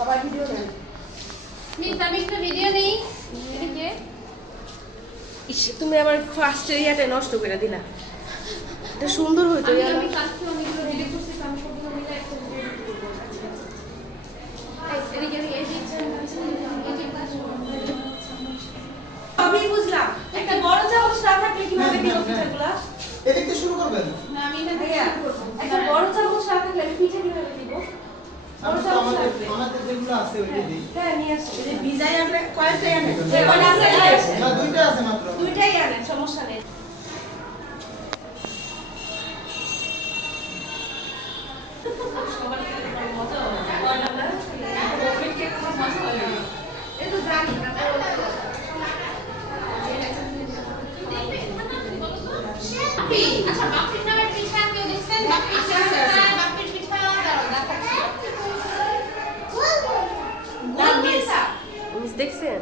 সবাই ভিডিও নেন। আমি একটা ভিডিও নেই। এদিকে ইস, তুমি আবার ফার্স্ট এরিয়াটা নষ্ট করে দিলা। এটা সুন্দর হইতো। আমি কালকে অনেকগুলো ভিডিও করছি, তো আমি সবগুলো মিলে একটা ভিডিও করব। আচ্ছা এদিকে আমি এই যে সবই বুঝলাম, একটা বড় চামচ না থাকলে কিভাবে দিব পিঠাগুলা? এদিক থেকে শুরু করবেন। না আমি এটা ভাইয়া, একটা বড় চামচ না থাকলে আমি পিঠা কিভাবে দিব? বড় আমি তো চামচ আমাদের লাগবে। আমাদের যেগুলো আছে ওইটাই দিই। হ্যাঁ, নিয়ে আসো। এই যে ভিজাই আনলে কয়েকটাই আনে। যে কয়টা আছে নিয়ে আসো। না, দুইটা আছে মাত্র। দুইটাই আনেন, সমস্যা নেই। আচ্ছা বাপির নামের পিঠা কেউ দেখছেন? বাপির পিঠা, বাপির পিঠা দাঁড়াও দেখাচ্ছি। দেখছেন?